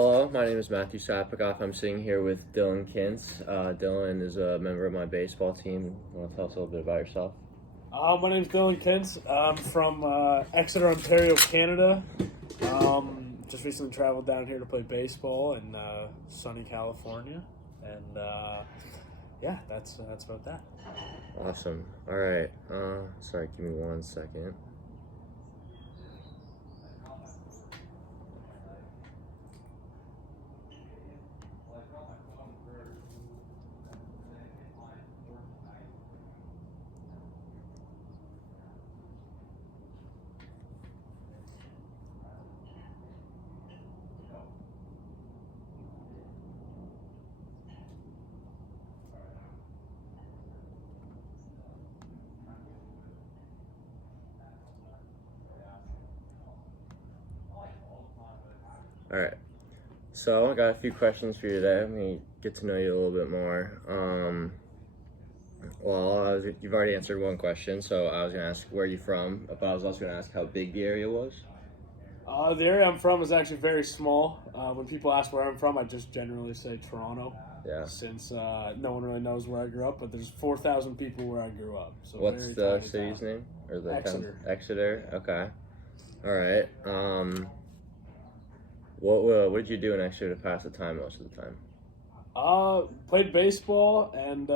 Hello, my name is Matthew Sapikoff. I'm sitting here with Dylan Kints. Dylan is a member of my baseball team. Want to tell us a little bit about yourself? My name's Dylan Kints. I'm from Exeter, Ontario, Canada. Just recently traveled down here to play baseball in sunny California, and yeah, that's about that. Awesome. All right. Sorry, give me 1 second. All right. So I got a few questions for you today. Let me get to know you a little bit more. You've already answered one question, so I was going to ask where you're from, but I was also going to ask how big the area was. The area I'm from is actually very small. When people ask where I'm from, I just generally say Toronto. Yeah. Since no one really knows where I grew up, but there's 4,000 people where I grew up. So what's very the tiny city's town. name? Or the Exeter. town? Exeter. Okay. All right. What did you do in Exeter to pass the time most of the time? Played baseball, and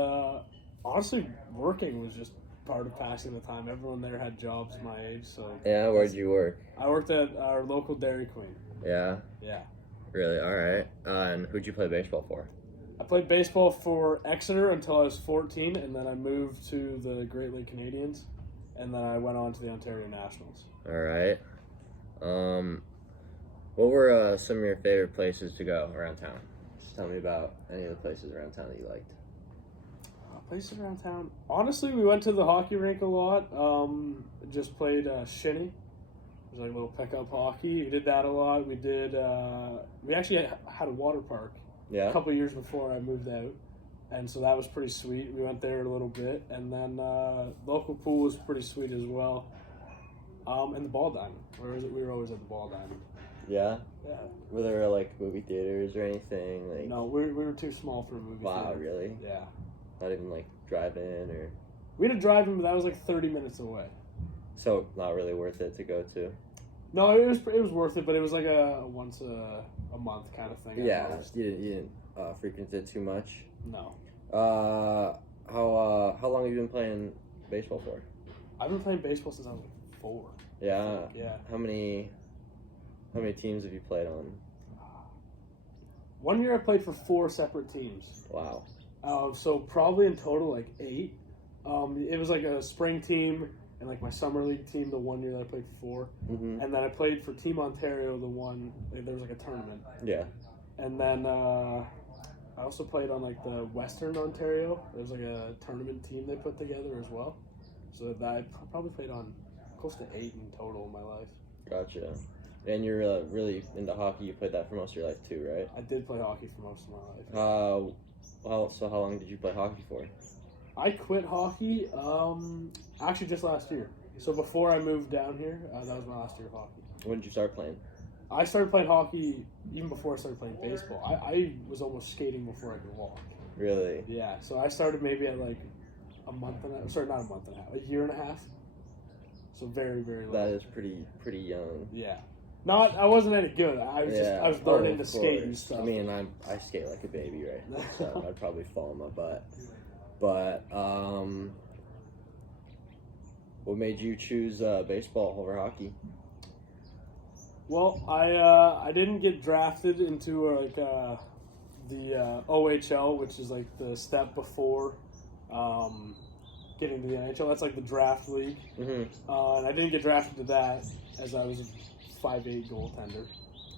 honestly, working was just part of passing the time. Everyone there had jobs my age, so Yeah. Where'd you work? I worked at our local Dairy Queen. Yeah. Yeah. Really? All right. And who'd you play baseball for? I played baseball for Exeter until I was 14, and then I moved to the Great Lake Canadians, and then I went on to the Ontario Nationals. All right. What were some of your favorite places to go around town? Just tell me about any of the places around town that you liked. Places around town. Honestly, we went to the hockey rink a lot. Just played shinny. It was like a little pickup hockey. We did that a lot. We did. We actually had a water park. Yeah. A couple of years before I moved out, and so that was pretty sweet. We went there a little bit, and then local pool was pretty sweet as well. And the ball diamond. We were always at the ball diamond. Yeah. Yeah. Were there like movie theaters or anything? Like. No, we were too small for a movie theater. Wow, really? Yeah. Not even like drive-in or. We had a drive-in, but that was like 30 minutes away. So not really worth it to go to. No, it was worth it, but it was like a once a month kind of thing. Yeah, you didn't frequent it too much. No. How long have you been playing baseball for? I've been playing baseball since I was like 4. Yeah. Yeah. How many teams have you played on? 1 year I played for 4 separate teams. Wow. So probably in total like 8. It was like a spring team and like my summer league team the 1 year that I played for 4. Mm-hmm. And then I played for Team Ontario there was like a tournament. Yeah. And then I also played on like the Western Ontario. There was like a tournament team they put together as well. So that I probably played on close to 8 in total in my life. Gotcha. And you're really into hockey. You played that for most of your life too, right? I did play hockey for most of my life. So how long did you play hockey for? I quit hockey actually just last year. So before I moved down here, that was my last year of hockey. When did you start playing? I started playing hockey even before I started playing baseball. I was almost skating before I could walk. Really? Yeah. So I started maybe at like a month and a half. Sorry, not a month and a half. A year and a half. So very, very low. That is pretty young. Yeah. I wasn't any good. I was learning to skate and stuff. I mean, I skate like a baby right now, so I'd probably fall on my butt. But what made you choose baseball over hockey? Well, I didn't get drafted into the OHL, which is like the step before getting to the NHL. That's like the draft league. Mm-hmm. And I didn't get drafted to that as I was a 5'8" goaltender.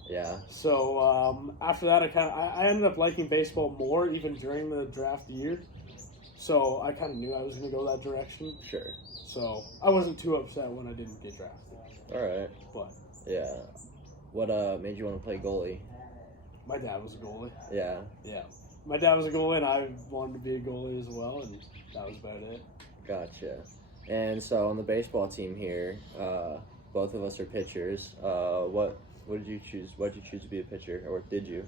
Yeah. So after that, I ended up liking baseball more even during the draft year. So I kind of knew I was going to go that direction. Sure. So I wasn't too upset when I didn't get drafted. All right. But yeah, what made you want to play goalie? My dad was a goalie. Yeah. Yeah. My dad was a goalie, and I wanted to be a goalie as well, and that was about it. Gotcha. And so on the baseball team here, both of us are pitchers. What did you choose? What did you choose to be a pitcher, or did you?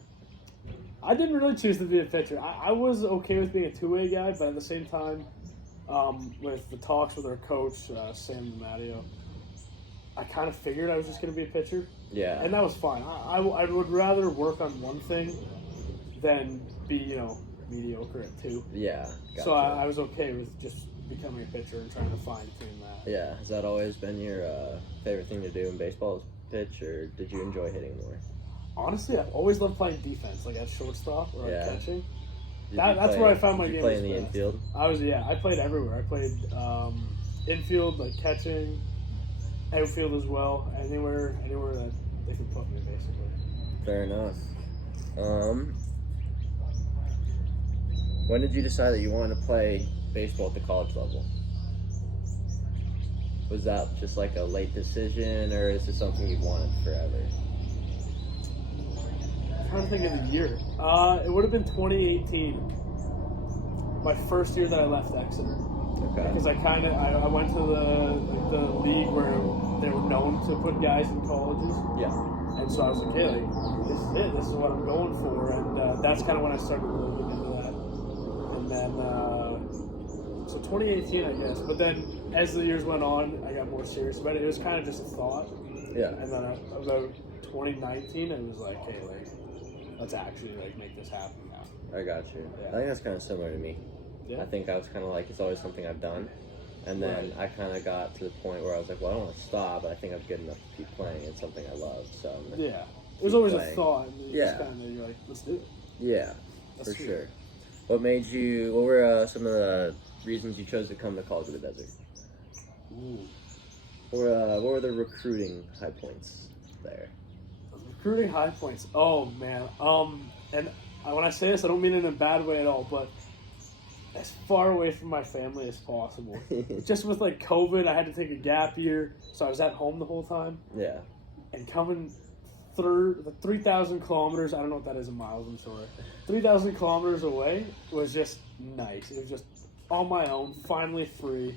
I didn't really choose to be a pitcher. I was okay with being a two-way guy, but at the same time, with the talks with our coach, Sam DiMatteo, I kind of figured I was just going to be a pitcher. Yeah. And that was fine. I would rather work on one thing than be, mediocre at two. Yeah. Gotcha. So I was okay with just becoming a pitcher and trying to fine-tune that. Yeah. Has that always been your favorite thing to do in baseball, is pitch, or did you enjoy hitting more? Honestly, I've always loved playing defense, like at shortstop or Yeah. catching. Did That's you where I found my did game. you play was in the best. infield? I played everywhere. I played infield, like catching, outfield as well. Anywhere that they could put me, basically. Fair enough. When did you decide that you wanted to play baseball at the college level? Was that just like a late decision, or is this something you've wanted forever? I'm trying to think of the year. It would have been 2018. My first year that I left Exeter. Okay. Because I went to the league where they were known to put guys in colleges. Yeah. And so I was like, hey, this is it. This is what I'm going for. And that's kind of when I started looking into that. And then, so 2018, I guess. But then as the years went on, I got more serious about it. It was kind of just a thought. Yeah. And then about 2019, it was like, hey, let's actually make this happen now. I got you. Yeah. I think that's kind of similar to me. Yeah. I think I was kind of like, it's always something I've done. And then I kind of got to the point where I was like, well, I don't want to stop, but I think I'm good enough to keep playing. It's something I love, so I'm gonna Yeah. It was always playing. a thought. And Yeah. you're like, let's do it. Yeah, That's for sweet. sure. What were some of the reasons you chose to come to College of the Desert? Ooh. What were the recruiting high points there? Recruiting high points. Oh, man. And when I say this, I don't mean it in a bad way at all, but as far away from my family as possible. Just with COVID, I had to take a gap year, so I was at home the whole time. Yeah. And coming through the 3,000 kilometers, I don't know what that is in miles, I'm sorry. 3,000 kilometers away was just nice. It was just on my own, finally free.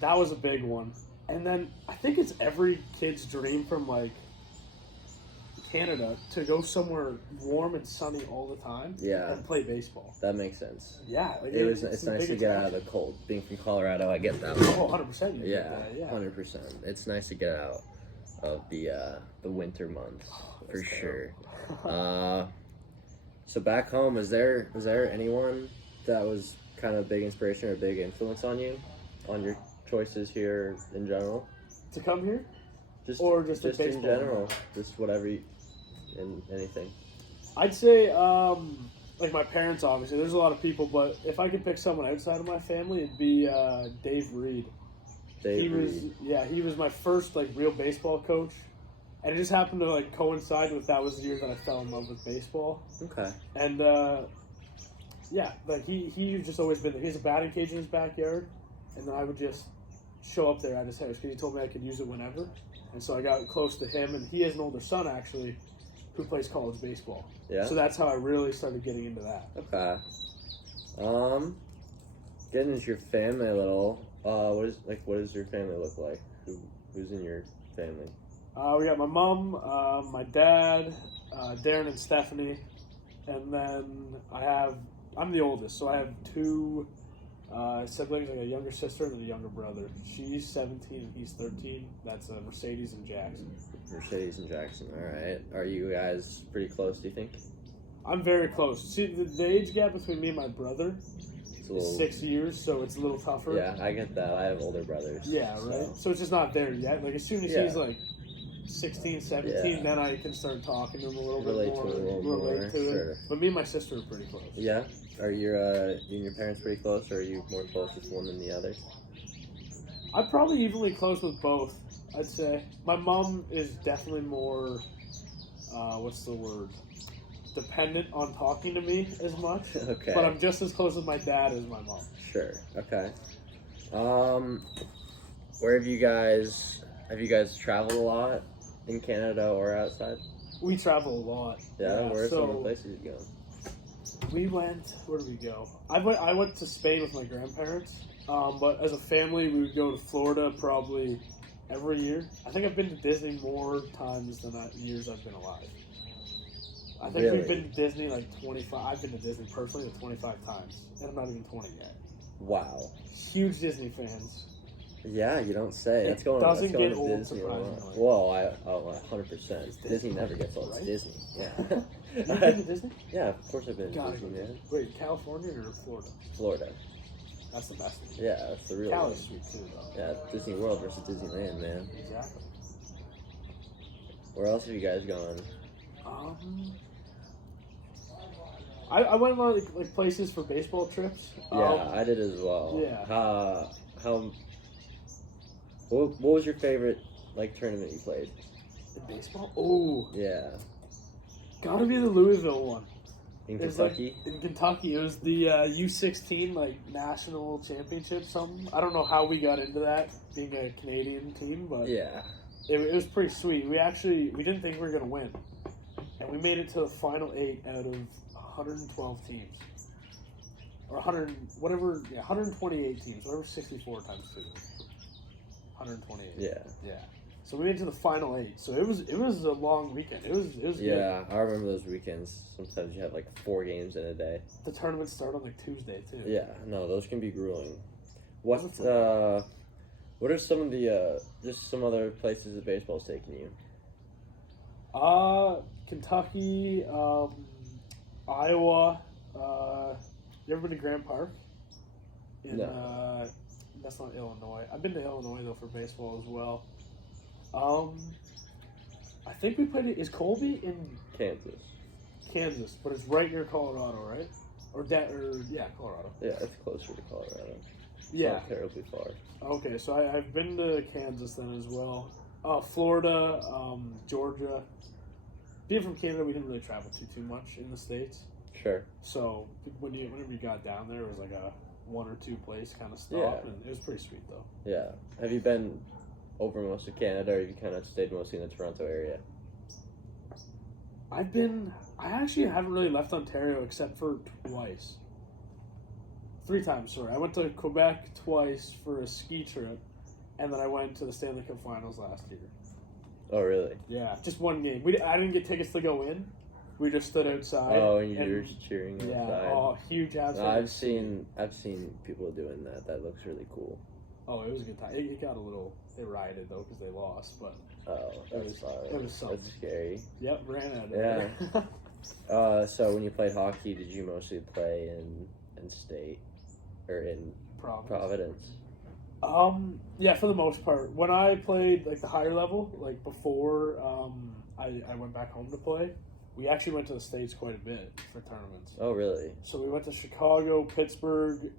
That was a big one. And then I think it's every kid's dream from Canada to go somewhere warm and sunny all the time. Yeah. And play baseball. That makes sense. Yeah. It's nice to get out of the cold. Being from Colorado, I get that. Oh, 100%. Yeah, 100%. It's nice to get out of the winter months, for sure. So back home, was there anyone that was kind of a big inspiration or a big influence on you, on your choices here in general? To come here? Just in baseball? in general, just whatever, in anything. I'd say, my parents, obviously. There's a lot of people, but if I could pick someone outside of my family, it'd be Dave Reed. He was my first real baseball coach, and it just happened to coincide with that was the year that I fell in love with baseball. Okay. And he's just always been there. He has a batting cage in his backyard, and then I would just show up there at his house because he told me I could use it whenever. And so I got close to him, and he has an older son actually who plays college baseball. Yeah. So that's how I really started getting into that. Okay. Getting into your family a little. What does your family look like? Who's in your family? We got my mom, my dad, Darren and Stephanie, and then I'm the oldest, so I have two siblings, a younger sister and a younger brother. She's 17 and he's 13. That's Mercedes and Jackson. Mercedes and Jackson, alright. Are you guys pretty close, do you think? I'm very close. See, the age gap between me and my brother is 6 years, so it's a little tougher. Yeah, I get that. I have older brothers. Yeah, right? So it's just not there yet. As soon as he's 16, 17, then I can start talking to him a little bit more. Relate to sure. it. But me and my sister are pretty close. Yeah? Are you and your parents pretty close, or are you more close with one than the other? I'm probably evenly close with both, I'd say. My mom is definitely more, dependent on talking to me as much. Okay. But I'm just as close with my dad as my mom. Sure. Okay. Where have you guys traveled a lot in Canada or outside? We travel a lot. Yeah, where are some of the places you go? Where did we go? I went to Spain with my grandparents, but as a family we would go to Florida probably Every year. I think I've been to Disney more times than years I've been alive. I think Really? we've been to Disney like 25. I've been to Disney personally like 25 times, and I'm not even 20 yet. Wow. Huge Disney fans. Yeah, you don't say. It That's going. doesn't That's going get to old, Disney. surprisingly. Whoa, 100%. Disney never gets old. Right? It's Disney. Yeah. You've been to Disney? Yeah, of course I've been to Gotta Disney, go to man. Disney. Wait, California or Florida? Florida. That's the best one. Yeah, that's the real one. Cali's sweet too, though. Yeah, Disney World versus Disneyland, man. Exactly. Where else have you guys gone? I went a lot of like places for baseball trips. Yeah, I did as well. Yeah. What was your favorite like tournament you played? In baseball? Oh, Yeah. gotta be the Louisville one. In It was, Kentucky? like, in Kentucky, it was the U16 like national championship. Something I don't know how we got into that, being a Canadian team, but Yeah. it was pretty sweet. We didn't think we were gonna win, and we made it to the final 8 out of 112 teams, or 100 whatever. Yeah, 128 teams, whatever 64 times 2. 128. Yeah. Yeah. So we made it to the final 8. So it was a long weekend. It was good. Yeah, I remember those weekends. Sometimes you have like 4 games in a day. The tournament started on like Tuesday too. Yeah, no, those can be grueling. What are some of the just some other places that baseball's taken you? Kentucky, Iowa. You ever been to Grant Park? No. That's not Illinois. I've been to Illinois though for baseball as well. I think we played it. Is Colby in Kansas? But it's right near Colorado, right? Colorado. Yeah, it's closer to Colorado. It's Yeah. not terribly far. Okay, so I've been to Kansas then as well. Florida, Georgia. Being from Canada, we didn't really travel too much in the States. Sure. So whenever you got down there, it was like a 1 or 2 place kind of stop, Yeah. and it was pretty sweet though. Yeah. Have you been over most of Canada, or have you kind of stayed mostly in the Toronto area? I actually haven't really left Ontario except for twice. 3 times, sorry. I went to Quebec twice for a ski trip, and then I went to the Stanley Cup Finals last year. Oh, really? Yeah, just 1 game. I didn't get tickets to go in. We just stood outside. Oh, and you were just cheering Yeah, outside. huge No, outside. I've seen people doing that. That looks really cool. Oh, it was a good time. It got a little. They rioted though because they lost, but Oh, that's it was something. That's scary. Yep, ran out of Yeah. there. So when you played hockey, did you mostly play in state or in Providence? Yeah, for the most part. When I played like the higher level, like before I went back home to play, we actually went to the States quite a bit for tournaments. Oh, really? So we went to Chicago, Pittsburgh,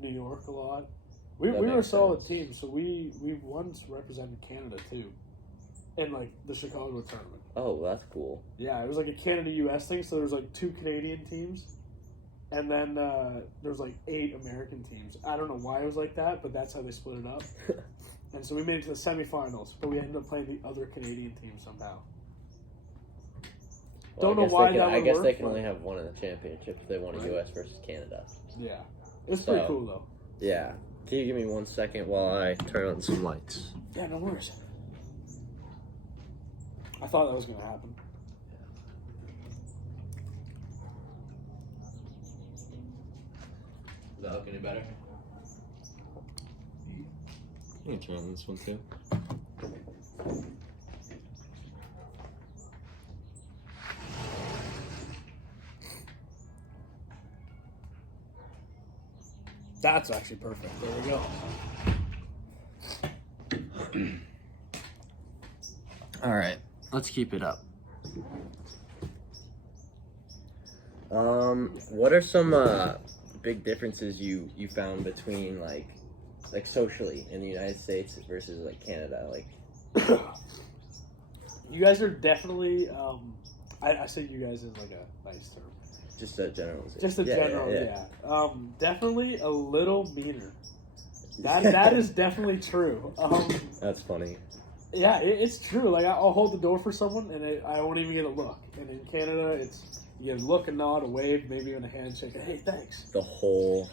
New York a lot. We were a makes solid sense. team, so we once represented Canada too, in like the Chicago tournament. Oh, that's cool. Yeah, it was like a Canada-US thing, so there was like 2 Canadian teams, and then there was like 8 American teams. I don't know why it was like that, but that's how they split it up. And so we made it to the semifinals, but we ended up playing the other Canadian team somehow. Well, Don't know why that I would guess work, they can but- only have one in the championship if they won a Right. U.S. versus Canada. Yeah, it was pretty So- cool though. Yeah. Can you give me 1 second while I turn on some lights? Yeah, no worries. I thought that was gonna happen. Is that looking any better? You can turn on this one too. That's actually perfect. There we go. All right, let's keep it up. What are some big differences you found between like socially in the United States versus like Canada? Like, You guys are definitely. I say you guys is like a nice term. just a generalization. Just a general, yeah. Definitely a little meaner. That is definitely true. That's funny. Yeah, it's true. Like I'll hold the door for someone, and I won't even get a look. And in Canada, it's you get a look, a nod, a wave, maybe even a handshake. Hey, thanks. The whole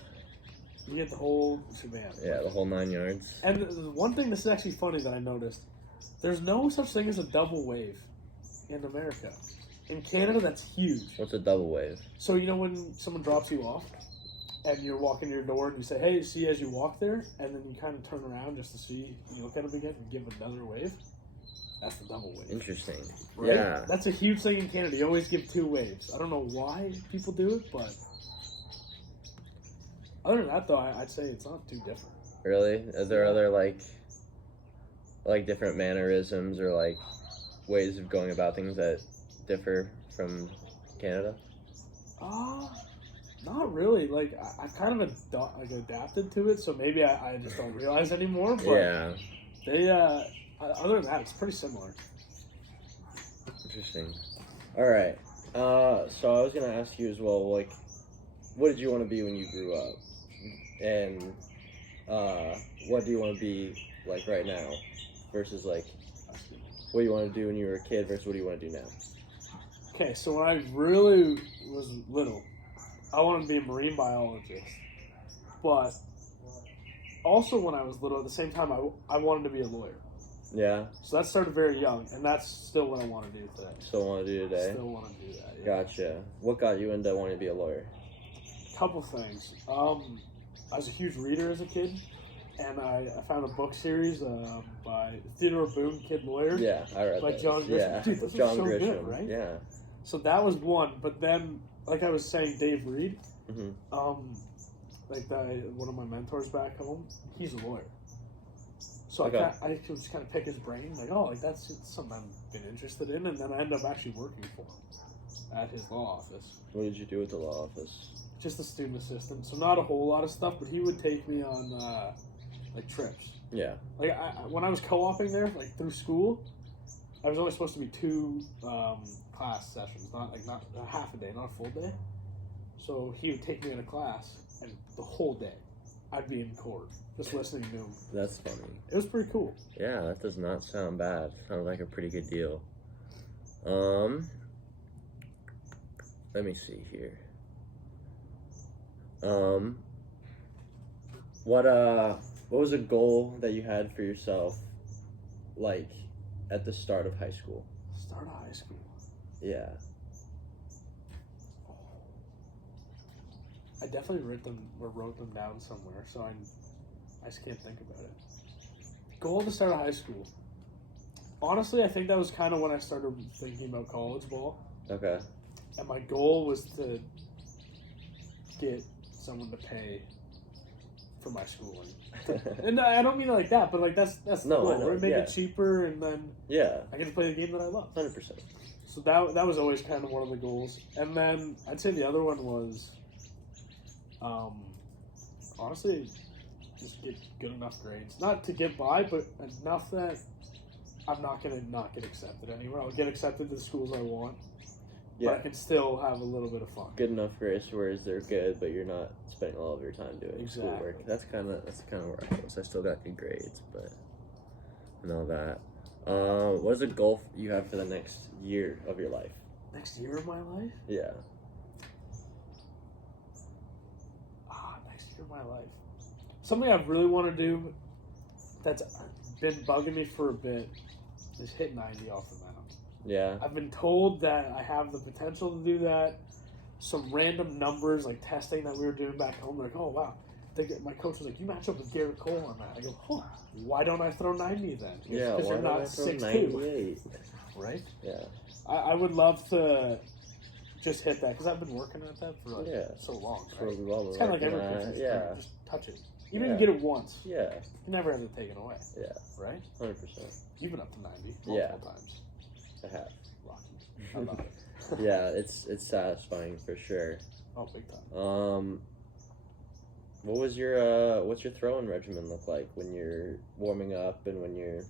You get the whole shebang. Yeah, the whole 9 yards. And the one thing that's actually funny that I noticed, there's no such thing as a double wave in America. In Canada, that's huge. What's a double wave? So, you know when someone drops you off and you're walking to your door and you say, hey, see as you walk there, and then you kind of turn around just to see, you look at them again and give another wave? That's the double wave. Interesting. Right? Yeah. That's a huge thing in Canada. You always give 2 waves. I don't know why people do it, but other than that, though, I'd say it's not too different. Really? Is there other, like different mannerisms or, like, ways of going about things that differ from Canada? Not really. Like, I've kind of adapted to it, so maybe I just don't realize anymore. But Yeah. they, other than that, it's pretty similar. Interesting. All right. So I was gonna ask you as well, like, what did you want to be when you grew up, and what do you want to be like right now, versus like what do you want to do when you were a kid versus what do you want to do now? Okay, so when I really was little, I wanted to be a marine biologist, but also when I was little, at the same time, I wanted to be a lawyer. Yeah. So that started very young, and that's still what I want to do today. Still want to do today? Still want to do that, yeah. Gotcha. What got you into wanting to be a lawyer? Couple things. I was a huge reader as a kid, and I found a book series by Theodore Boone, Kid Lawyer. Yeah, I read by that. John Grisham. Yeah, Dude, this John was so Grisham. good, right? Yeah. So that was one, but then, like I was saying, Dave Reed, one of my mentors back home, he's a lawyer. So Okay. I could just kind of pick his brain, like, oh, like that's something I've been interested in, and then I ended up actually working for him at his law office. What did you do with the law office? Just a student assistant, so not a whole lot of stuff, but he would take me on like trips. Yeah. Like when I was co-oping there, like through school, I was only supposed to be 2 class sessions, not a half a day, not a full day. So he would take me in a class, and the whole day, I'd be in court just listening to him. That's funny. It was pretty cool. Yeah, that does not sound bad. Sounds like a pretty good deal. Let me see here. What was a goal that you had for yourself, like, at the start of high school? Start of high school. Yeah. I definitely wrote them down somewhere, so I just can't think about it. Goal at the start of high school. Honestly, I think that was kind of when I started thinking about college ball. Okay. And my goal was to get someone to pay for my schooling. And I don't mean it like that, but like that's the goal. I know, Right? Make it cheaper, and then I get to play the game that I love. 100%. So that was always kind of one of the goals. And then I'd say the other one was, honestly, just get good enough grades. Not to get by, but enough that I'm not going to not get accepted anywhere. I'll get accepted to the schools I want. Yeah. But I can still have a little bit of fun. Good enough grades where they're good, but you're not spending all of your time doing schoolwork. That's kind of where I was. I still got good grades, but and all that. What is a goal you have for the next year of your life? Next year of my life? Yeah. Next year of my life. Something I really want to do that's been bugging me for a bit is hit 90 off the mound. Yeah. I've been told that I have the potential to do that. Some random numbers, like testing that we were doing back home, like, oh, wow. My coach was like, you match up with Garrett Cole on that. I go, huh, why don't I throw 90 then? Yeah, because why you're don't not I throw 6'2". 98? Right? Yeah. I would love to just hit that, because I've been working at that for so long. Right? It's kind of like every pitcher's career. Just touch it. Even if you get it once, you never have it taken away. Yeah. Right? 100%. You've been up to 90 multiple times. I have. Lucky. I love it. Yeah, it's satisfying for sure. Oh, big time. What's your throwing regimen look like when you're warming up and when you're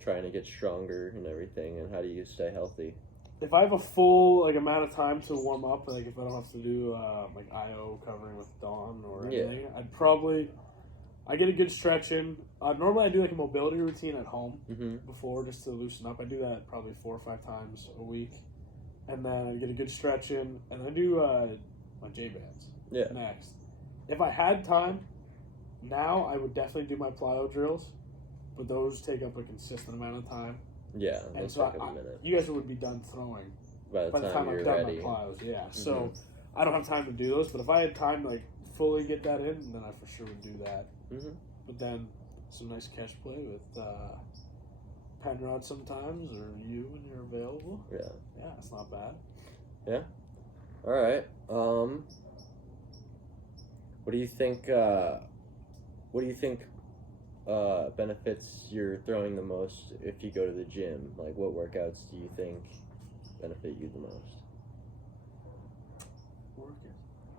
trying to get stronger and everything, and how do you stay healthy? If I have a full amount of time to warm up, like if I don't have to do IO covering with Dawn or anything, I get a good stretch in. Normally I do a mobility routine at home before, just to loosen up. I do that probably 4 or 5 times a week, and then I get a good stretch in, and I do my J bands next, if I had time, now I would definitely do my plyo drills, but those take up a consistent amount of time. Yeah, And those so take up a minute. you guys would be done throwing By the time I've you're done ready. my plyos. Yeah, so I don't have time to do those, but if I had time to like fully get that in, then I for sure would do that. Mm-hmm. But then some nice catch play with Penrod sometimes, or you when you're available. Yeah. Yeah, it's not bad. Yeah. All right. What do you think? Benefits your throwing the most if you go to the gym? Like, what workouts do you think benefit you the most?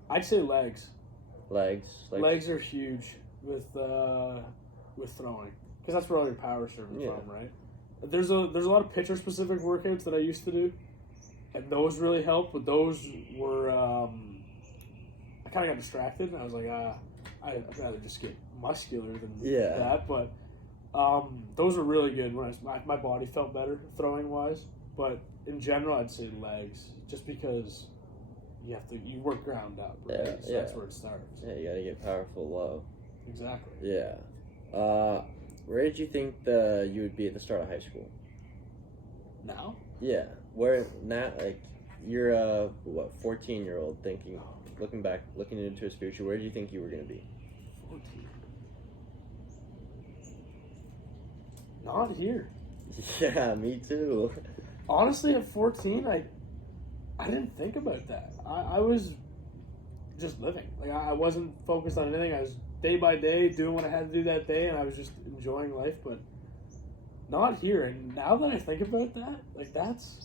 I'd say legs. Legs. Legs are huge with throwing because that's where all your power serving from, right? There's a lot of pitcher specific workouts that I used to do, and those really helped. But those were I kind of got distracted, and I was like, I'd rather just get muscular than that. But those were really good when my body felt better throwing wise. But in general, I'd say legs, just because you work ground up, right? Yeah, so that's where it starts. Yeah, you gotta get powerful low. Exactly. Yeah. Where did you think you would be at the start of high school? Now? Yeah. Where now? Like, you're a 14-year-old looking into his future. Where do you think you were gonna be? 14. Not here. Yeah, me too. Honestly, at 14, I didn't think about that. I was just living. Like, I wasn't focused on anything. I was day by day doing what I had to do that day, and I was just enjoying life. But not here. And now that I think about that, like, this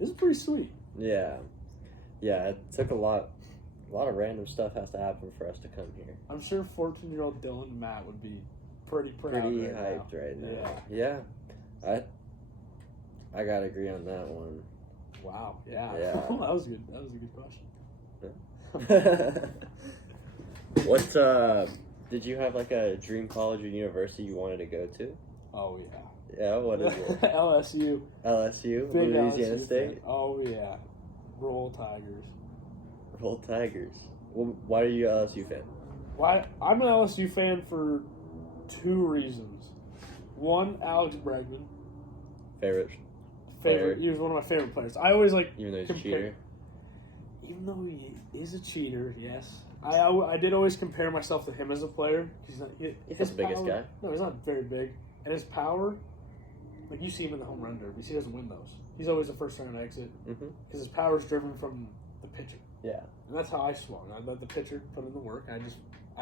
is pretty sweet. Yeah. It took a lot of random stuff has to happen for us to come here. I'm sure 14-year-old Dylan Matt would be pretty proud Pretty right hyped now. right now. Yeah. I gotta agree on that one. Wow. Yeah. Yeah. That was good. That was a good question. What did you have like a dream college or university you wanted to go to? Oh yeah. Yeah, what is it? LSU. LSU? Big Louisiana LSU State? fan. Oh yeah. Roll Tigers. Roll Tigers. Well, why are you a LSU fan? Why? I'm an LSU fan for two reasons. One, Alex Bregman. Favorite. He was one of my favorite players. I always like. Even though he's a cheater. Even though he is a cheater, yes. I did always compare myself to him as a player. He's not He's the biggest guy. No, he's not very big. And his power, like you see him in the home run derby, he doesn't win those. He's always the first round exit because his power is driven from the pitcher. Yeah. And that's how I swung. I let the pitcher put in the work. I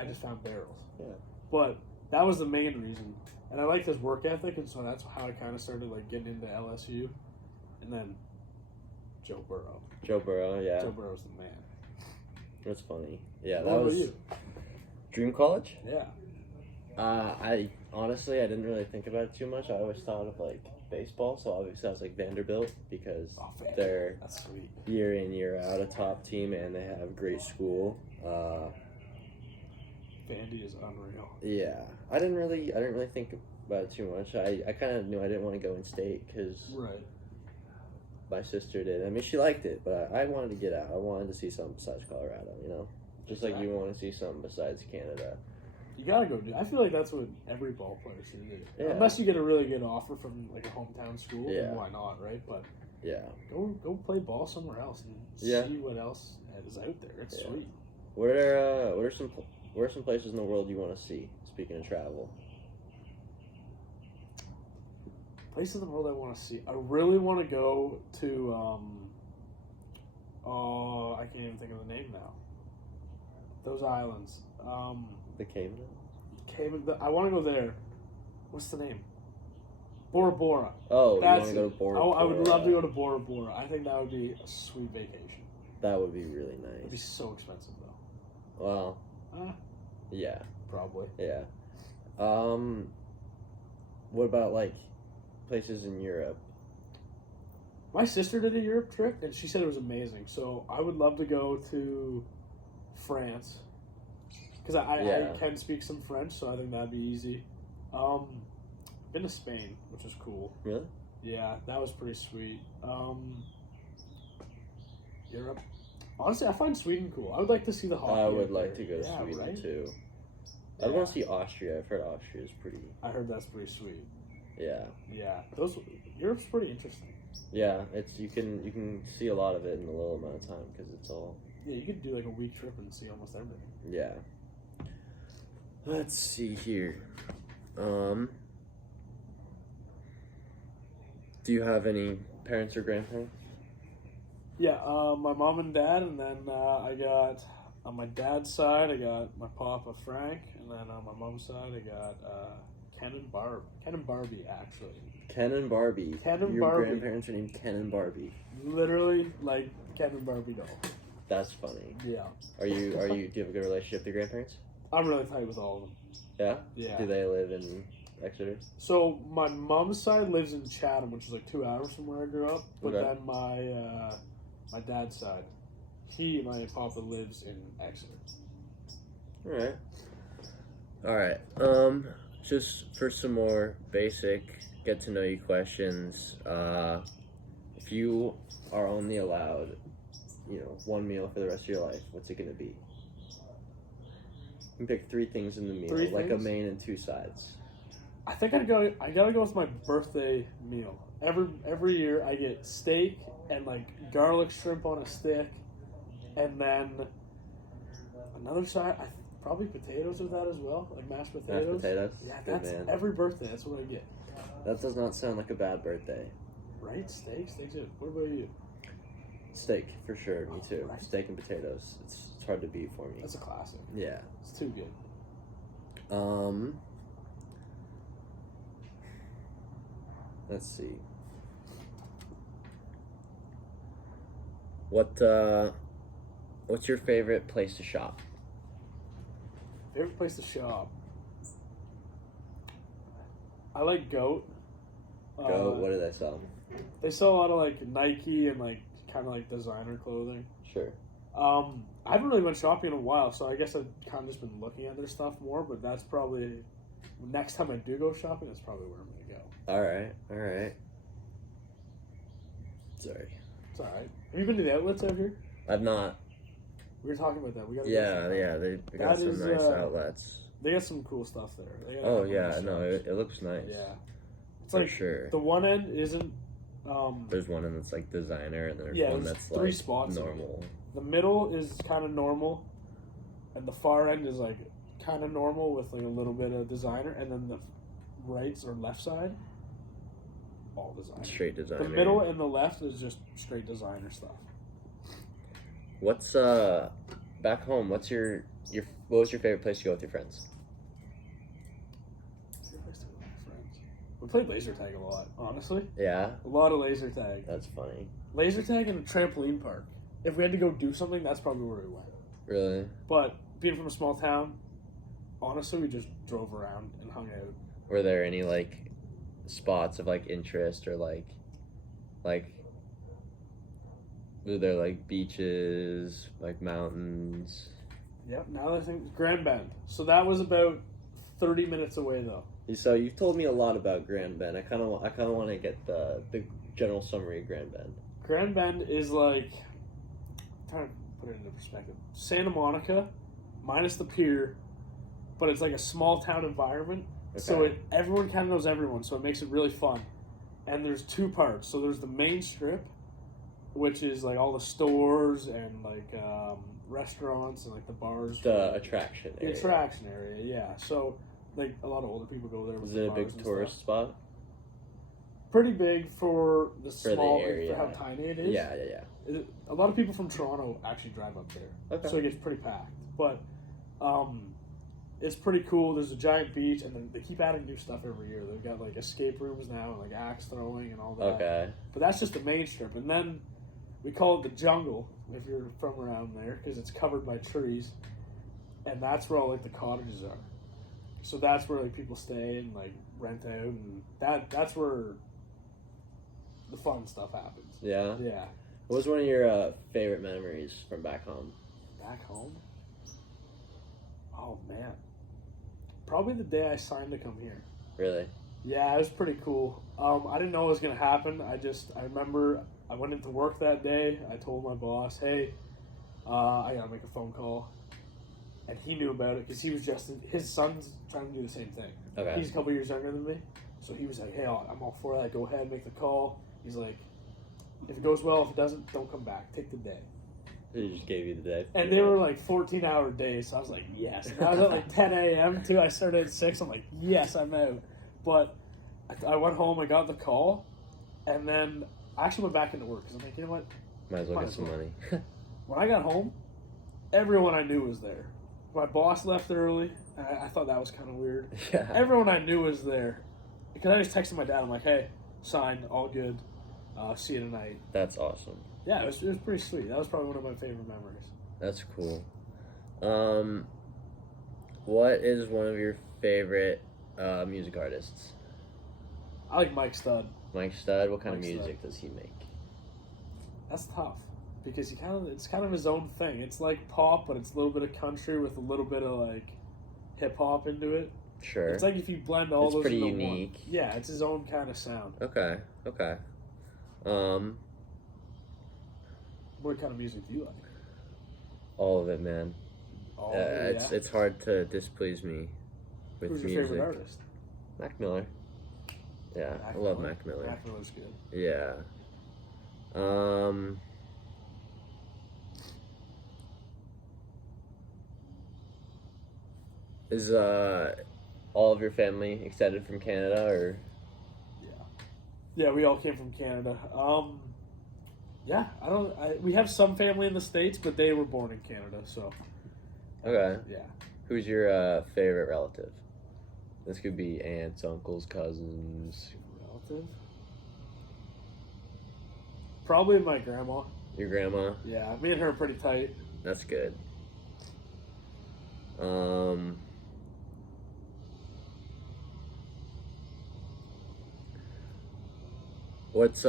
just found barrels. Yeah. But that was the main reason. And I liked his work ethic, and so that's how I kind of started like getting into LSU. And then Joe Burrow. Joe Burrow, yeah. Joe Burrow's the man. That's funny. Yeah, What that about was you? Dream college? Yeah. I honestly didn't really think about it too much. I always thought of like baseball, so obviously I was like Vanderbilt because they're that's sweet. Year in, year out a top team and they have a great school. Vandy is unreal. Yeah, I didn't really think about it too much. I kind of knew I didn't want to go in state because my sister did. I mean, she liked it, but I wanted to get out. I wanted to see something besides Colorado, just like you want to see something besides Canada. You gotta go do. I feel like that's what every ball player should do. Yeah. Unless you get a really good offer from like a hometown school, Yeah. then why not, right? But yeah, go play ball somewhere else and see what else is out there. It's sweet. What are some places in the world you want to see? Speaking of travel, Places in the world I want to see. I really want to go to. I can't even think of the name now. Those islands. the Cayman. I want to go there. What's the name? Bora Bora. Oh, That's you want to go to Bora Oh, Bora? I would love to go to Bora Bora. I think that would be a sweet vacation. That would be really nice. It'd be so expensive though. Well, yeah, Probably. yeah. What about like places in Europe? My sister did a Europe trip and she said it was amazing. So I would love to go to France because I can speak some French, so I think that'd be easy. Been to Spain, which is cool. Really? Yeah, that was pretty sweet. Europe. Honestly, I find Sweden cool. I would like to see the hockey. I would out like there. to go to Yeah, Sweden right? too. Yeah. I'd want to see Austria. I've heard Austria is pretty. I heard that's pretty sweet. Yeah. Yeah, Europe's pretty interesting. Yeah, it's you can see a lot of it in a little amount of time because it's all. Yeah, you could do like a week trip and see almost everything. Yeah. Let's see here. Do you have any parents or grandparents? Yeah, my mom and dad, and then I got on my dad's side, I got my papa Frank, and then on my mom's side, I got Ken and Barbie, actually. Ken and Barbie. Ken and Your Barbie. grandparents are named Ken and Barbie. Literally like Ken and Barbie doll. That's funny. Yeah. Do you have a good relationship with your grandparents? I'm really tight with all of them. Yeah? Yeah. Do they live in Exeter? So my mom's side lives in Chatham, which is like 2 hours from where I grew up. But Okay. then my dad's side, my papa lives in Exeter. Alright. Just for some more basic get to know you questions, if you are only allowed, one meal for the rest of your life, what's it gonna be? You can pick 3 things in the meal, Three like a things? main and 2 sides. I think I gotta go with my birthday meal. Every year I get steak and like garlic shrimp on a stick, and then another side. Probably potatoes with that as well, like mashed potatoes. Mashed potatoes? Yeah, Good that's man. every birthday. That's what I get. That does not sound like a bad birthday. Right? Steaks are. What about you? Steak, for sure. Me too. Right. Steak and potatoes. It's hard to beat for me. That's a classic. Yeah. It's too good. Let's see. What's your favorite place to shop? Favorite place to shop. I like Goat. What do they sell? They sell a lot of like Nike and like kind of like designer clothing. Sure. I haven't really been shopping in a while, so I guess I've kind of just been looking at their stuff more. But that's probably next time I do go shopping. That's probably where I'm gonna go. All right. Sorry. It's all right. Have you been to the outlets out here? I've not. We were talking about that. We got Yeah. They got That some is, nice outlets. They got some cool stuff there. They got Oh some yeah, nice no, shops. it looks nice. Yeah, it's For like sure. the one end isn't. There's one that's like designer, and there's Yeah, one there's that's 3 like spots. normal. The middle is kind of normal, and the far end is like kind of normal with like a little bit of designer, and then the right or left side, all designer. Straight designer. The middle and the left is just straight designer stuff. What's back home? What was your favorite place to go with your friends? We played laser tag a lot, honestly. Yeah, A lot of laser tag. that's funny. Laser tag in a trampoline park. If we had to go do something, that's probably where we went. Really? But being from a small town, honestly, we just drove around and hung out. Were there any like spots of like interest or like were there like beaches, like mountains? Yep, now that I think Grand Bend. So that was about 30 minutes away though. So you've told me a lot about Grand Bend. I kind of want to get the general summary of Grand Bend. Grand Bend is like, I'm trying to put it into perspective. Santa Monica, minus the pier, but it's like a small town environment. Okay. So everyone kind of knows everyone, so it makes it really fun. And there's 2 parts. So there's the main strip, which is like all the stores and like restaurants and like the bars. The attraction The area. attraction area, yeah. So like a lot of older people go there. With Is the it a bars big and tourist stuff. spot? Pretty big for the small, area. for how tiny it is. Yeah. A lot of people from Toronto actually drive up there, Okay. so it gets pretty packed. But it's pretty cool. There's a giant beach, and then they keep adding new stuff every year. They've got like escape rooms now, and like axe throwing and all that. Okay. But that's just the main strip, and then we call it the jungle if you're from around there because it's covered by trees, and that's where all like the cottages are. So that's where like people stay and like rent out, and that's where the fun stuff happens. Yeah. Yeah. What was one of your favorite memories from back home? Back home? Oh man. Probably the day I signed to come here. Really? Yeah, it was pretty cool. I didn't know it was gonna happen. I remember I went into work that day. I told my boss, "Hey, I gotta make a phone call. And he knew about it because he was just his son's trying to do the same thing. Okay. He's a couple years younger than me, so he was like, "Hey, I'm all for that. Go ahead, make the call." He's like, "If it goes well, if it doesn't, don't come back. Take the day." He just gave you the day. And they were like 14-hour days, so I was like, "Yes." And I was at like 10 a.m. too. I started at 6. I'm like, "Yes, I'm out." But I went home. I got the call, and then I actually went back into work because I'm like, you know what? Might as well get some money. When I got home, everyone I knew was there. My boss left early. I thought that was kind of weird. Yeah. Everyone I knew was there. Because I just texted my dad. I'm like, hey, signed, all good. See you tonight. That's awesome. Yeah, it was pretty sweet. That was probably one of my favorite memories. That's cool. What is one of your favorite music artists? I like Mike Stud. Mike Stud. What kind of Mike music Stud. does he make? That's tough. Because it's kind of his own thing. It's like pop, but it's a little bit of country with a little bit of like hip hop into it. Sure. It's like if you blend all those pretty into unique. one. Yeah, it's his own kind of sound. Okay. What kind of music do you like? All of it, man. Yeah. It's hard to displease me with Who's your music. favorite artist? Mac Miller. Yeah, I love Mac Miller. Mac Miller's good. Yeah. Is all of your family extended from Canada, or? Yeah, we all came from Canada. Yeah, we have some family in the States, but they were born in Canada, so. Okay. Yeah. Who's your favorite relative? This could be aunts, uncles, cousins. Relative? Probably my grandma. Your grandma? Yeah, me and her are pretty tight. That's good. What's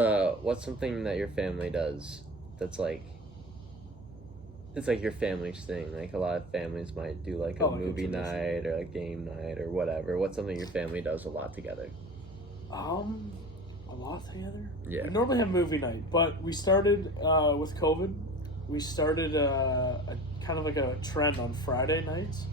something that your family does that's like it's like your family's thing? Like a lot of families might do like a movie night or a game night or whatever. What's something your family does a lot together? A lot together? Yeah. We normally have movie night, but we started with COVID. We started a kind of like a trend on Friday nights,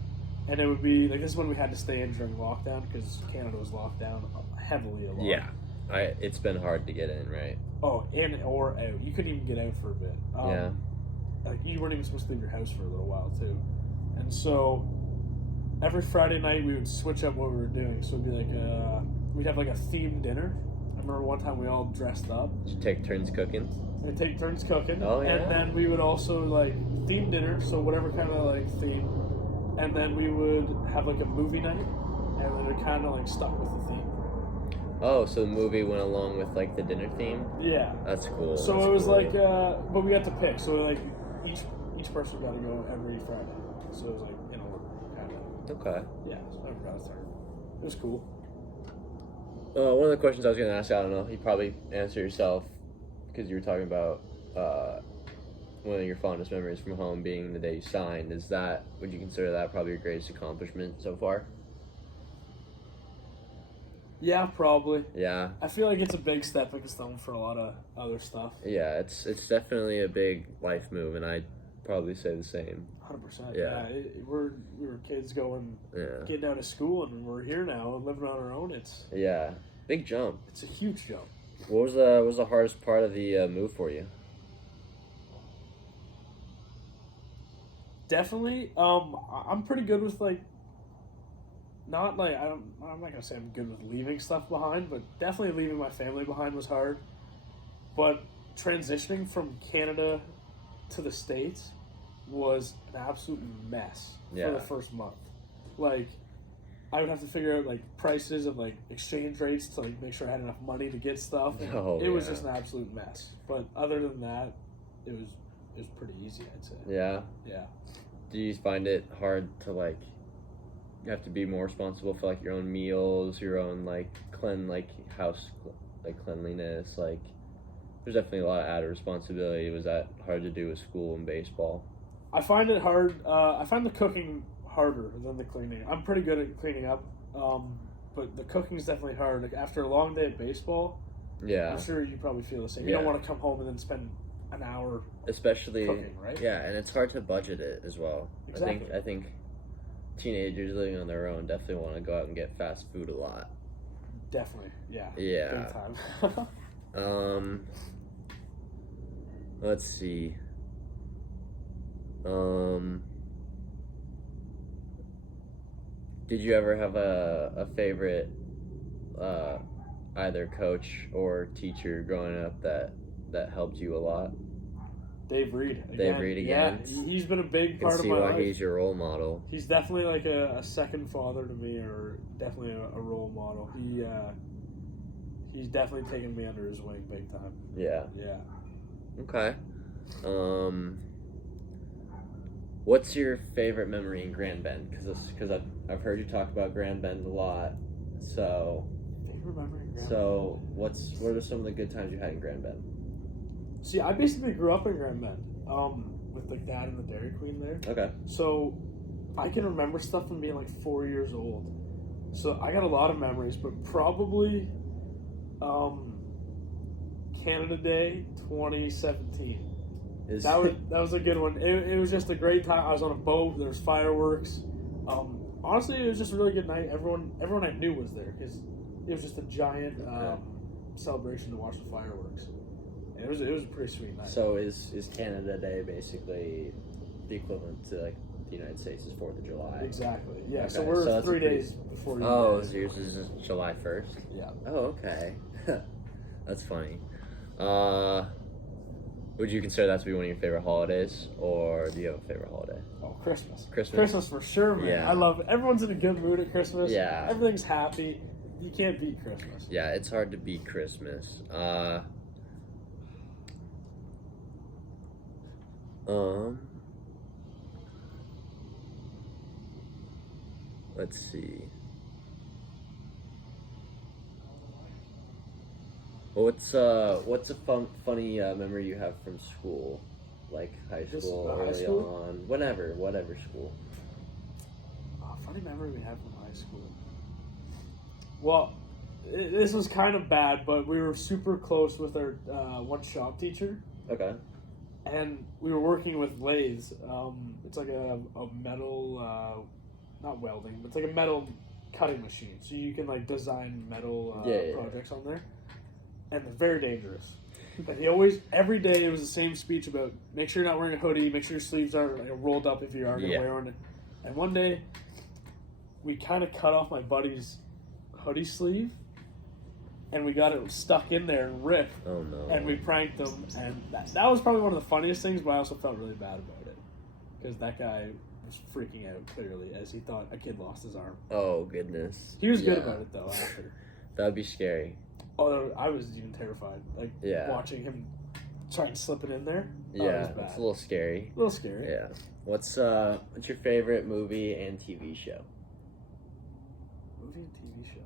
and it would be like this is when we had to stay in during lockdown because Canada was locked down heavily a lot. Yeah. It's been hard to get in, right? Oh, in or out. You couldn't even get out for a bit. Yeah. Like you weren't even supposed to leave your house for a little while too, and so every Friday night we would switch up what we were doing. So it'd be like we'd have like a themed dinner. I remember one time we all dressed up. Did you take turns cooking? We'd take turns cooking. Oh, yeah. And then we would also like theme dinner, so whatever kind of like theme, and then we would have like a movie night, and then it kind of like stuck with the theme. Oh, so the movie went along with like the dinner theme? Yeah. That's cool. So That's it was cool. like, but we got to pick. So like each person got to go every Friday. So it was like in order, kind of. Okay. Yeah. So I forgot to start. It was cool. One of the questions I was going to ask, I don't know, you probably answer yourself because you were talking about one of your fondest memories from home being the day you signed. Would you consider that probably your greatest accomplishment so far? Yeah, probably. Yeah. I feel like it's a big stepping stone for a lot of other stuff. Yeah, it's definitely a big life move, and I'd probably say the same. 100%. Yeah. We were kids getting out of school, and we're here now and living on our own. Yeah, big jump. It's a huge jump. What was the hardest part of the move for you? Definitely. I'm pretty good with like. Not like I'm not gonna say I'm good with leaving stuff behind, but definitely leaving my family behind was hard. But transitioning from Canada to the States was an absolute mess for the first month. Like, I would have to figure out like prices of like exchange rates to like make sure I had enough money to get stuff. It was just an absolute mess. But other than that, it was pretty easy, I'd say. Yeah. Yeah. Do you find it hard to like? You have to be more responsible for like your own meals, your own house cleanliness. Like, there's definitely a lot of added responsibility. Was that hard to do with school and baseball? I find it hard. I find the cooking harder than the cleaning. I'm pretty good at cleaning up, but the cooking is definitely hard. Like after a long day at baseball, Yeah, I'm sure you probably feel the same. You Yeah. don't want to come home and then spend an hour especially cooking, right? yeah, and it's hard to budget it as well. Exactly. I think teenagers living on their own definitely want to go out and get fast food a lot. Definitely, yeah. Yeah. Big time. Let's see. Did you ever have a favorite either coach or teacher growing up that helped you a lot? Dave Reed. Dave Reed again. Yeah, he's been a big I part can of see my why life. he's your role model. He's definitely like a second father to me, or definitely a role model. He's definitely taken me under his wing big time. Yeah. Yeah. Okay. What's your favorite memory in Grand Bend? Because I've heard you talk about Grand Bend a lot. So Favorite memory in Grand so what are some of the good times you had in Grand Bend? See, I basically grew up in Grand Bend, with like Dad and the Dairy Queen there. Okay. So I can remember stuff from being like 4 years old. So I got a lot of memories, but probably Canada Day 2017. That was a good one. It was just a great time. I was on a boat. There was fireworks. Honestly, it was just a really good night. Everyone I knew was there because it was just a giant celebration to watch the fireworks. And it was a pretty sweet night. So is Canada Day basically the equivalent to like the United States' 4th of July? Exactly. Yeah. Okay, So we're so that's 3 days before. Oh, so yours is July 1st? Yeah. Oh, okay. That's funny. Would you consider that to be one of your favorite holidays, or do you have a favorite holiday? Oh, Christmas. Christmas? Christmas for sure, man. Yeah. I love it. Everyone's in a good mood at Christmas. Yeah. Everything's happy. You can't beat Christmas. Yeah, it's hard to beat Christmas. Let's see. What's a funny memory you have from school, like high school, High early school? on, whatever school? Funny memory we had from high school. Well, this was kind of bad, but we were super close with our one shop teacher. Okay. And we were working with lathes. It's like a metal, not welding, but it's like a metal cutting machine. So you can like design metal projects on there. And they're very dangerous. But every day it was the same speech about make sure you're not wearing a hoodie, make sure your sleeves are rolled up if you are going to wear one. And one day, we kind of cut off my buddy's hoodie sleeve, and we got it stuck in there and ripped. Oh no! And we pranked him, and that was probably one of the funniest things. But I also felt really bad about it because that guy was freaking out clearly as he thought a kid lost his arm. Oh goodness! He was good about it though. After that'd be scary. Oh, I was even terrified. Like watching him try and slip it in there. Yeah, it's a little scary. A little scary. Yeah. What's your favorite movie and TV show? Movie and TV show.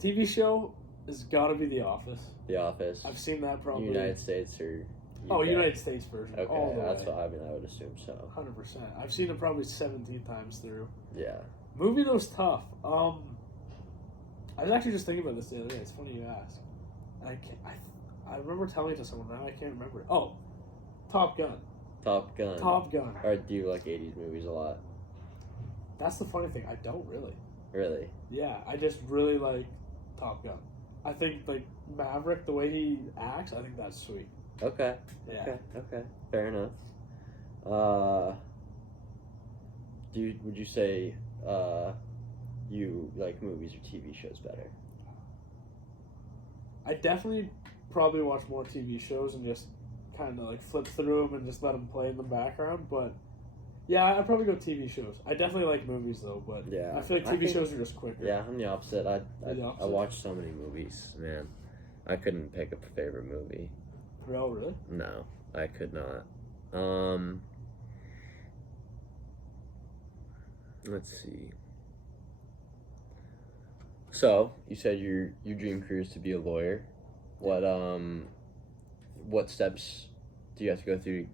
TV show has got to be The Office. The Office. I've seen that probably. United States or UK? United States version. Okay, all the that's way. what I would assume so. 100%. I've seen it probably 17 times through. Yeah. Movie though is tough. I was actually just thinking about this the other day. It's funny you ask. And I remember telling it to someone. Now I can't remember it. Oh, Top Gun. Top Gun. Top Gun. Or do you like 80s movies a lot? That's the funny thing. I don't really. Really? Yeah, I just really like Top Gun. I think like Maverick, the way he acts, I think that's sweet. Okay. Yeah. Okay. Fair enough. Would you say you like movies or TV shows better? I definitely probably watch more TV shows and just kind of like flip through them and just let them play in the background. But yeah, I'd probably go TV shows. I definitely like movies though, but yeah, I feel like TV shows are just quicker. Yeah, I'm the opposite. I watch so many movies, man. I couldn't pick a favorite movie. Oh, really? No, I could not. Let's see. So you said your dream career is to be a lawyer. What steps do you have to go through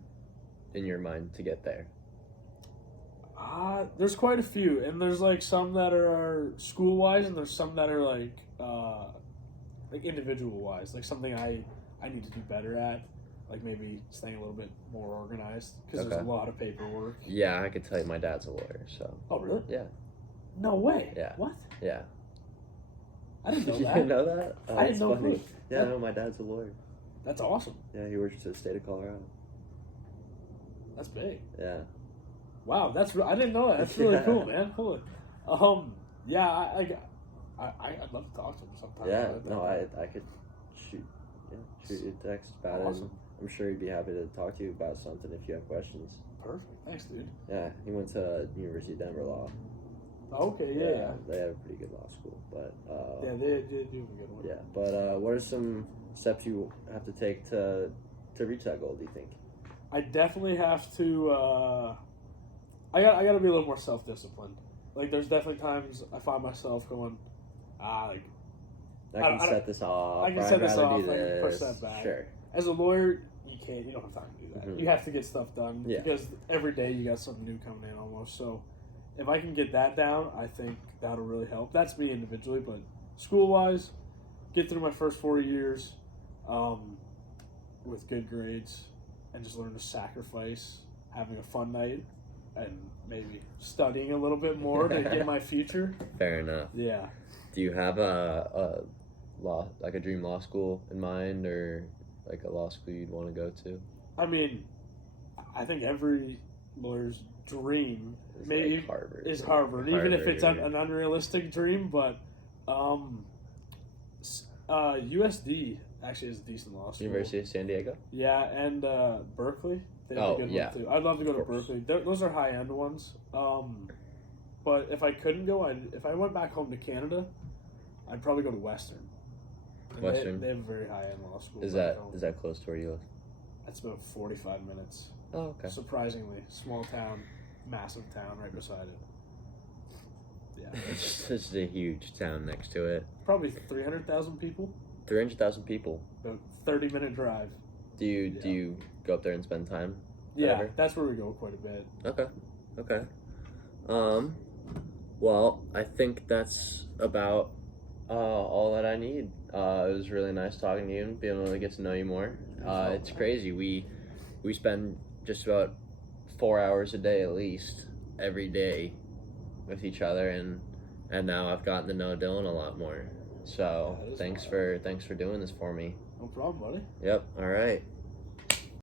in your mind to get there? There's quite a few, and there's like some that are school wise, and there's some that are like individual wise, like something I need to do better at. like maybe staying a little bit more organized because there's a Okay. lot of paperwork. Yeah, I could tell you my dad's a lawyer, so. Oh, really? Yeah. No way. Yeah. What? Yeah. I didn't know You that. didn't know that? Oh, I had that's no funny. clue. Yeah, no, my dad's a lawyer. That's awesome. Yeah, he works for the state of Colorado. That's big. Yeah. Wow, I didn't know that. That's really Yeah. cool, man. Cool. Yeah, I'd love to talk to him sometime. Yeah, about that. no, I could shoot you a text about Awesome. it. I'm sure he'd be happy to talk to you about something if you have questions. Perfect. Thanks, dude. Yeah, he went to University of Denver Law. Okay, yeah. They have a pretty good law school, but Yeah, they do have a good one. yeah. But what are some steps you have to take to reach that goal? Do you think? I definitely have to. I got to be a little more self-disciplined. Like, there's definitely times I find myself going, like I can set this off. I can or set I'd this rather off. do I can push this. that back. Sure. As a lawyer, you don't have time to do that. Mhm. You have to get stuff done Yeah. because every day you got something new coming in almost. So if I can get that down, I think that'll really help. That's me individually, but school-wise, get through my first 4 years with good grades and just learn to sacrifice having a fun night and maybe studying a little bit more to get my future. Fair enough. Yeah. Do you have a law, like a dream law school in mind, or like a law school you'd want to go to? I mean, I think every lawyer's dream It's maybe like Harvard. is Harvard, even if it's an unrealistic dream. But USD actually is a decent law school. University of San Diego. Yeah, and Berkeley. They have Oh, a good yeah. one too. I'd love to go to Of course. Berkeley. Those are high end ones. But if I couldn't go, if I went back home to Canada, I'd probably go to Western. And Western? They have a very high end law school. Is back that home. is that close to where you live? That's about 45 minutes. Oh, okay. Surprisingly, small town, massive town right beside it. Yeah, It's just a huge town next to it. probably 300,000 people. 300,000 people. About 30-minute drive. Do you go up there and spend time? Yeah, Ever? that's where we go quite a bit. Okay. Well, I think that's about all that I need. It was really nice talking to you and being able to get to know you more. It's crazy. We spend just about 4 hours a day at least every day with each other, and now I've gotten to know Dylan a lot more. So Yeah, that is thanks wild. for doing this for me. No problem, buddy. Yep. All right.